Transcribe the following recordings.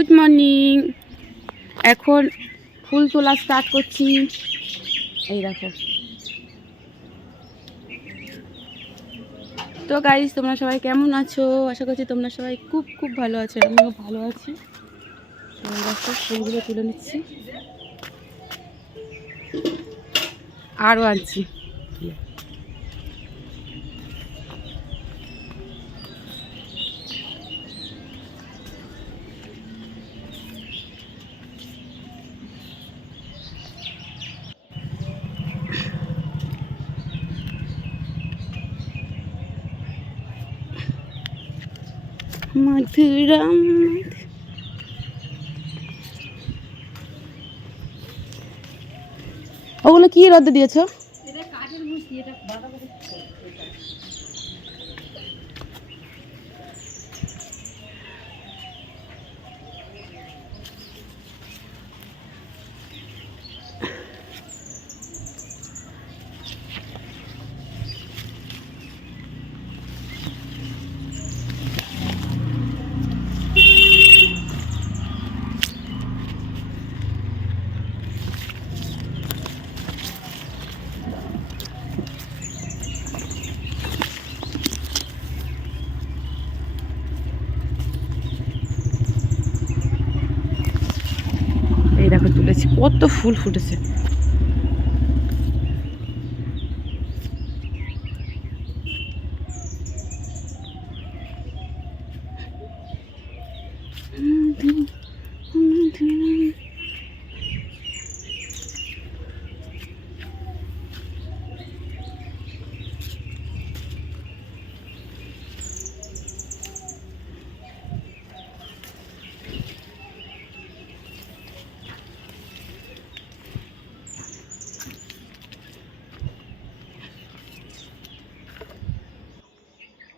Good morning এখন ফুল তোলা start করছি। এই দেখো। তো গাইজ তোমরা সবাই কেমন আছো? আশা করছি তোমরা সবাই খুব খুব ভালো আছো, আমিও ভালো আছি। দেখো, ফুলগুলো তুলে নিচ্ছি। আরও আনছি। মধুরম ওগুলো কি রদ্দ দিয়েছ? তুলেছি কত ফুল ফুটেছে।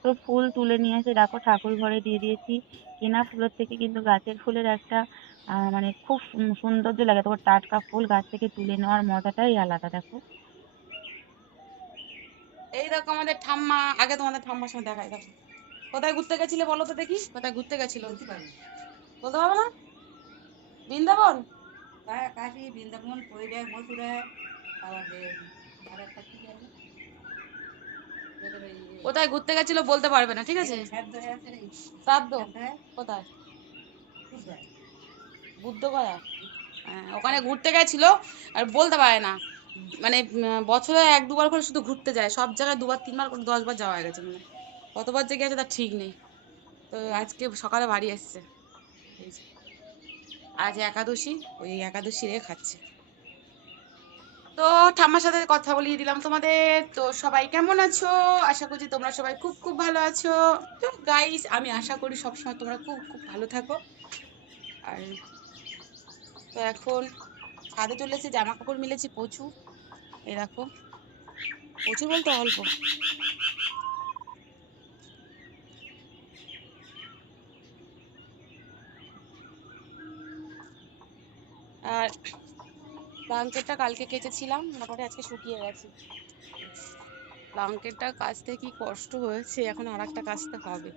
তো ফুল তুলে নিয়ে এসে দেখো ঠাকুর ঘরে দিয়ে দিয়েছি। কেনা ফুলের থেকে কিন্তু গাছের ফুলের একটা আহ, মানে খুব সৌন্দর্য লাগে। তোমার টাটকা ফুল গাছ থেকে তুলে নেওয়ার মজাটাই আলাদা দেখো। এই দেখো আমাদের ঠাম্মা আগে তোমাদের ঠাম্মার সঙ্গে দেখাই দেখো। কোথায় ঘুরতে গেছিলে বলো তো দেখি? কোথায় ঘুরতে গেছিল? বলতে পারব না? বৃন্দাবন? কাশি বৃন্দাবন কৈলাস মথুরা আমাদের আর একটা কোথায় ঘুরতে গেছিল বলতে পারবে না ঠিক আছে? শ্রাদ্ধ। কোথায়? বুধবার। বুদ্ধ গয়া হ্যাঁ, ওখানে ঘুরতে গেছিল আর বলতে পারে না। মানে বছরে এক দুবার করে শুধু ঘুরতে যায় সব জায়গায় দুবার তিনবার করে দশবার যাওয়া হয়ে গেছে মানে। কতবার যে গেছে তার ঠিক নেই। তো আজকে সকালে বাড়ি এসছে। আজ একাদশী ওই একাদশী রে খাচ্ছে। তো ঠাম্মার সাথে কথা বলিয়ে দিলাম তোমাদের। তো সবাই কেমন আছো? আশা করছি তোমরা সবাই খুব খুব ভালো আছো। তো গাইস আমি আশা করি সবসময় তোমরা খুব খুব ভালো থাকো। আর তো এখন ছাদে চলে এসে জামা কাপড় মিলেছি প্রচুর। এই দেখো, প্রচুর বলতে অল্প। আর ব্লাঙ্কেটটা কালকে কেচেছিলাম মোটামুটি আজকে শুকিয়ে গেছে। ব্লাঙ্কেটটা কাচতে কি কষ্ট হয়েছে? এখন আর একটা কাচতে হবে।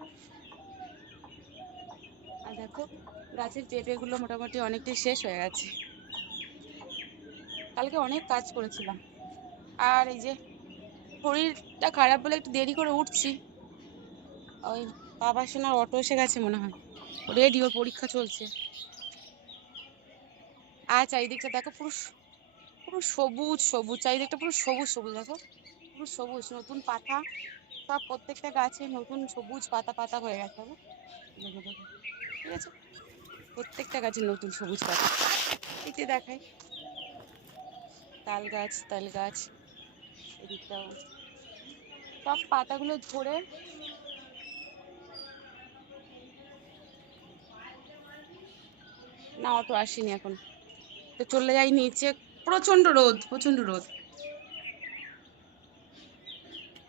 আর দেখো গাছের পেঁপেগুলো মোটামুটি অনেকটাই শেষ হয়ে গেছে। কালকে অনেক কাজ করেছিলাম। আর এই যে শরীরটা খারাপ বলে একটু দেরি করে উঠছি। ওই বাবা সোনার অটো এসে গেছে মনে হয়। রেডি ওর পরীক্ষা চলছে। আর চারিদিকটা দেখো পুরো পুরো সবুজ সবুজ, চারিদিকটা পুরো সবুজ সবুজ, দেখো। পুরো সবুজ, নতুন পাতা, সব প্রত্যেকটা গাছে নতুন সবুজ পাতা পাতা হয়ে গেছে, দেখো। দেখো ঠিক আছে? প্রত্যেকটা গাছে নতুন সবুজ পাতা। যে দেখাই। তাল গাছ তাল গাছ এদিকটাও। সব পাতাগুলো ধরে না, অত আসেনি এখন। তো চলে যাই নিচে। প্রচণ্ড রোদ প্রচণ্ড রোদ।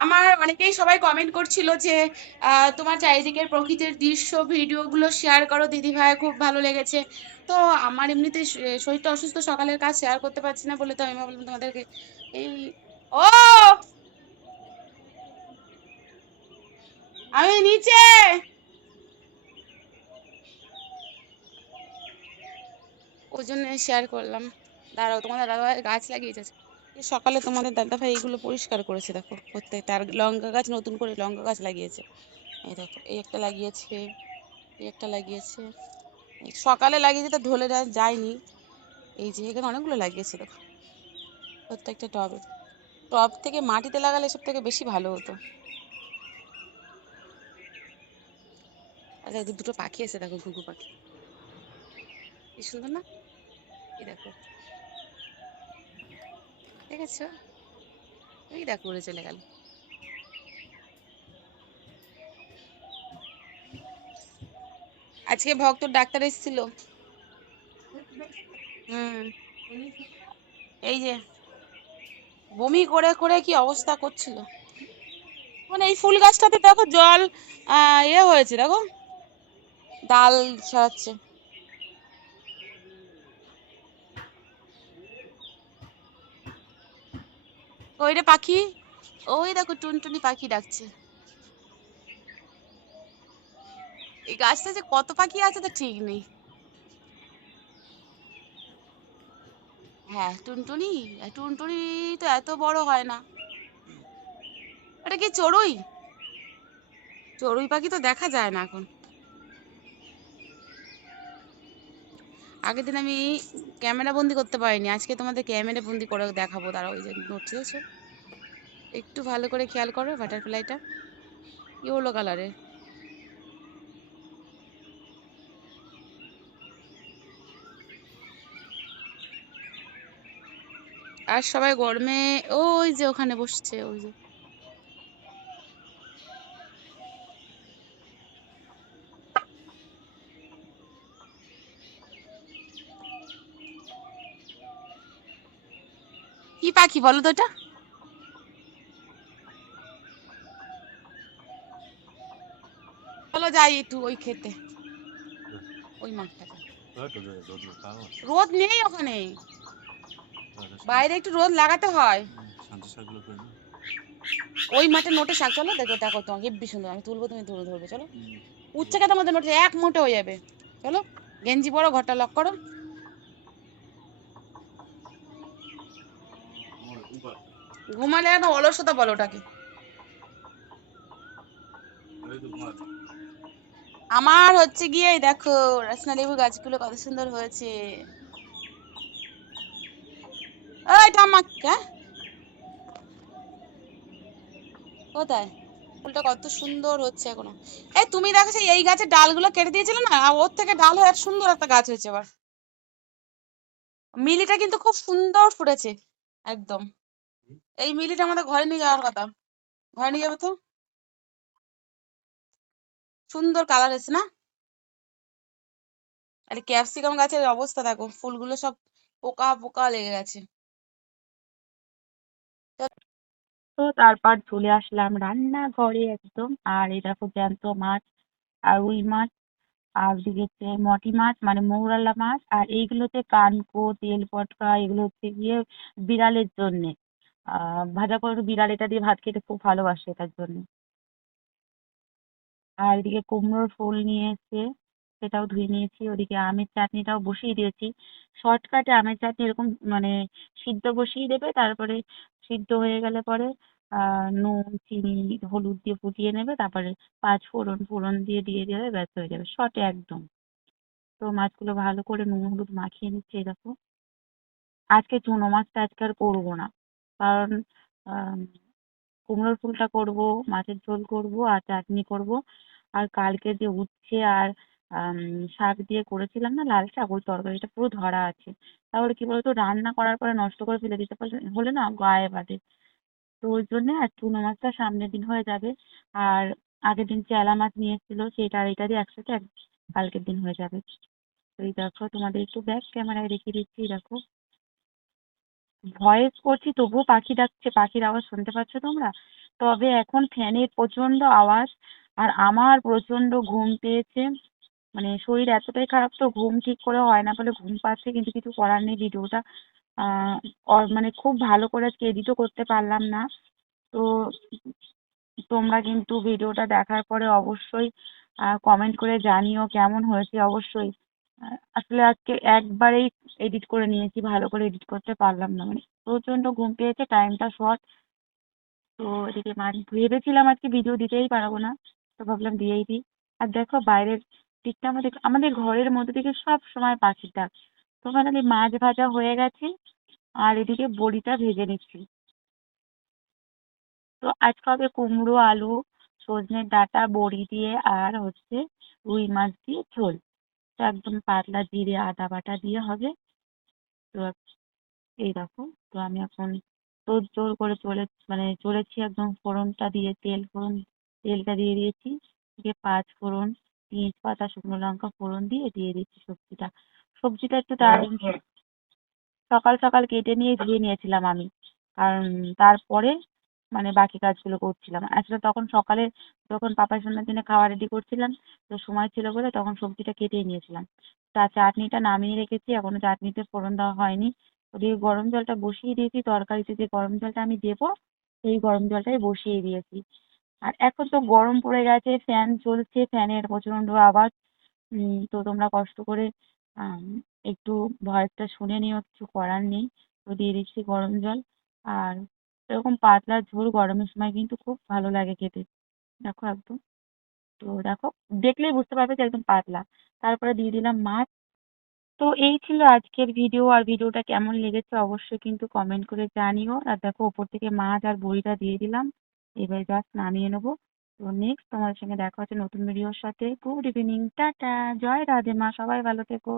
আমার অনেকেই সবাই কমেন্ট করছিল যে তোমার চারিদিকের প্রকৃতির দৃশ্য, ভিডিওগুলো শেয়ার করো দিদি ভাই খুব ভালো লেগেছে। তো আমার এমনিতে শরীরটা অসুস্থ, সকালের কাজ শেয়ার করতে পারছি না বলে তো আমি ভাবলাম তোমাদেরকে এই, ও! আমি নিচে! ওই জন্য শেয়ার করলাম। দাঁড়াও তোমাদের দাদাভাই গাছ লাগিয়েছে। সকালে তোমাদের দাদাভাই এইগুলো পরিষ্কার করেছে, দেখো। প্রত্যেকটা আর লঙ্কা গাছ, নতুন করে লঙ্কা গাছ লাগিয়েছে। এই দেখো, এই একটা লাগিয়েছে, এই একটা লাগিয়েছে। সকালে লাগিয়েছে তো ঢোলে যা- যায়নি। এই যে এখানে অনেকগুলো লাগিয়েছে, দেখো। প্রত্যেকটা টবে, টব থেকে মাটিতে লাগালে সব থেকে বেশি ভালো হতো। আচ্ছা দুটো পাখি আছে, দেখো, ঘুঘু পাখি। কি সুন্দর না? এই দেখো। দেখেছ? এই দেখো উড়ে চলে গেল। আজকে ভক্তর ডাক্তার এসেছিল। হুম। এই যে, বমি করে করে কি অবস্থা করছিল? মানে এই ফুল গাছটাতে দেখো জল ইয়ে হয়েছে, দেখো? ডাল ছড়াচ্ছে। ওই রে পাখি। ওই দেখো টুনটুনি পাখি ডাকছে। এই গাছটা যে কত পাখি আছে তো ঠিক নেই। হ্যাঁ টুনটুনি? টুনটুনি তো এত বড় হয় না। এটা কি চড়ুই? চড়ুই পাখি তো দেখা যায় না এখন। আগের দিন আমি ক্যামেরা বন্দি করতে পারিনি। আজকে তোমাদের ক্যামেরা বন্দি করে দেখাবো। তারা ওই যে নোট দেখছ একটু ভালো করে খেয়াল করো বাটারফ্লাইটা ইয়েলো কালারের আর সবাই গরমে, ওই যে ওখানে বসছে, ওই যে। কি পাখি বলো তো এটা চলো যাই একটু ওই খেতে ওই মাঠটাতে। রোদ নেই ওখানে। বাইরে একটু রোদ লাগাতে হয়। ওই মাঠে নোটে শাক। চলো দেখো দেখো তোমাকে হেব্বি সুন্দর। আমি তুলবো তুমি তুলে ধরবে চলো। উচ্ছে খেতে আমাদের নোটে এক মোটে হয়ে যাবে। চলো গেঞ্জি পরো ঘরটা লক করো। ঘুমালে এখন অলসতা বলো ওটাকে। আমার হচ্ছে গিয়ে দেখো, রসনা লেবু গাছগুলো কত সুন্দর হয়েছে। ঠাম্মা হ্যাঁ? কোথায়? ফুলটা কত সুন্দর হচ্ছে এখনও। এই তুমি দেখো সেই এই গাছের ডালগুলো কেটে দিয়েছিলে না? ওর থেকে ডাল হয়ে সুন্দর একটা গাছ হয়েছে এবার। মিলিটা কিন্তু খুব সুন্দর ফুটেছে, একদম। এই মিলিটা আমাদের ঘরে নিয়ে যাওয়ার কথা। ঘরে নিয়ে যাবে তো? সুন্দর কালার এসে না? আরে ক্যাপসিকাম গাছের অবস্থা দেখো, ফুলগুলো সব পোকা পোকা লেগে গেছে। তো তারপর চলে আসলাম রান্নাঘরে একদম, আর এই দেখো জ্যান্ত মাছ, আর রুই মাছ, আর হচ্ছে মটি মাছ মানে মৌরালা মাছ, আর এইগুলো হচ্ছে কানকো, তেল পটকা এগুলো হচ্ছে গিয়ে বিড়ালের জন্যে। আহ ভাজা করে বিড়াল এটা দিয়ে ভাত খেতে খুব ভালোবাসে তার জন্য। আর এদিকে কুমড়োর ফুল নিয়ে এসে সেটাও ধুয়ে নিয়েছি। ওদিকে আমের চাটনিটাও বসিয়ে দিয়েছি। শর্টকাটে আমের চাটনি এরকম মানে সিদ্ধ বসিয়ে দেবে, তারপরে সিদ্ধ হয়ে গেলে পরে আহ নুন, চিনি, হলুদ দিয়ে ফুটিয়ে নেবে, তারপরে পাঁচ ফোড়ন ফোড়ন দিয়ে দিয়ে দেবে ব্যাস হয়ে যাবে, শর্টে একদম। তো মাছগুলো ভালো করে নুন, হলুদ মাখিয়ে নিচ্ছি দেখো আজকে চুনো মাছটা আজকে আর করব না। কারণ কুমড়োর ফুলটা করব, মাছের ঝোল করব আর চাটনি করব। আর কালকে যে উচ্ছে আর শাক দিয়ে করেছিলাম না লাল শাক, ওই তরকারিটা পুরো ধরা আছে। তাহলে কি বলতো, রান্না করার পরে নষ্ট করে ফেলে দিতে হলে না গায়ে বাঁধে তো ওই জন্যে আর চুনো মাছটা সামনের দিন হয়ে যাবে। আর আগের দিন চেলা মাছ নিয়ে এসেছিল সেটা আর এটা দিয়ে একসাথে এক, কালকের দিন হয়ে যাবে। এই দেখো তোমাদের একটু ব্যাক ক্যামেরায় দেখিয়ে দিচ্ছি দেখো। ভয়েস করছি, তবুও পাখি ডাকছে, পাখির আওয়াজ শুনতে পাচ্ছ তোমরা? তবে এখন ফ্যানের প্রচণ্ড আওয়াজ আর আমার প্রচণ্ড ঘুম পেয়েছে। মানে শরীর এতটাই খারাপ তো ঘুম ঠিক করে হয় না বলে ঘুম পাচ্ছে কিন্তু কিছু করার নেই ভিডিওটা। মানে খুব ভালো করে আজকে এডিটও করতে পারলাম না। তো তোমরা কিন্তু ভিডিওটা দেখার পরে অবশ্যই কমেন্ট করে জানিও কেমন হয়েছে অবশ্যই। আসলে আজকে একবারেই এডিট করে নিয়েছি, ভালো করে এডিট করতে পারলাম না। মানে প্রচণ্ড ঘুম পেয়েছে টাইমটা শর্ট তো এদিকে মাছ ভেবেছিলাম আজকে ভিডিও দিতেই পারব না, তো ভাবলাম দিয়েই দিই। আর দেখো বাইরের দিকটা আমাদের আমাদের ঘরের মধ্যে থেকে সব সময় পাখির ডাক। তো ফাইনালি মাছ ভাজা হয়ে গেছে, আর এদিকে বড়িটা ভেজে নিচ্ছি। তো আজকে হবে কুমড়ো, আলু সজনের ডাঁটা, বড়ি দিয়ে, আর হচ্ছে রুই মাছ দিয়ে ঝোল। তো একদম পাতলা জিরে, আদা বাটা দিয়ে হবে। তো এই দেখো তো আমি এখন তোড়জোড় করে চলে মানে চলেছি একদম ফোড়নটা দিয়ে তেল ফোড়ন তেলটা দিয়ে দিয়েছি দিয়ে পাঁচ ফোড়ন তেজপাতা শুকনো লঙ্কা ফোড়ন দিয়ে দিয়ে দিচ্ছি সবজিটা। সবজিটা একটু তাড়াতাড়ি সকাল সকাল কেটে নিয়ে ধুয়ে নিয়েছিলাম আমি। কারণ তারপরে মানে বাকি কাজগুলো করছিলাম। আসলে তখন সকালে যখন পাপাই সোনার জন্য খাওয়া রেডি করছিলাম, তো সময় ছিল বলে তখন সবজিটা কেটেই নিয়েছিলাম। তা চাটনিটা নামিয়ে রেখেছি, এখনও চাটনিতে ফোড়ন দেওয়া হয়নি। ওদিকে গরম জলটা বসিয়ে দিয়েছি, তরকারিতে যে গরম জলটা আমি দেবো, সেই গরম জলটাই বসিয়ে দিয়েছি। আর এখন তো গরম পড়ে গেছে ফ্যান চলছে ফ্যানের প্রচণ্ড আওয়াজ। তো তোমরা কষ্ট করে একটু ভয়েসটা শুনে নিও, কিছু করার নেই। তো দিয়ে দিচ্ছি গরম জল। আর এরকম পাতলা ঝোল গরমের সময় কিন্তু খুব ভালো লাগে খেতে। দেখো একদম। তো দেখো, দেখলেই বুঝতে পারবে যে একদম পাতলা। তারপরে দিয়ে দিলাম মাছ। তো এই ছিল আজকের ভিডিও আর ভিডিওটা কেমন লেগেছে অবশ্যই কিন্তু কমেন্ট করে জানিও। আর দেখো, ওপর থেকে মাছ আর বড়িটা দিয়ে দিলাম। এবার জাস্ট নামিয়ে নেব। তো নেক্সট তোমাদের সঙ্গে দেখা হচ্ছে নতুন ভিডিওর সাথে। Good evening ta-ta. জয় রাধে মা। সবাই ভালো থেকো।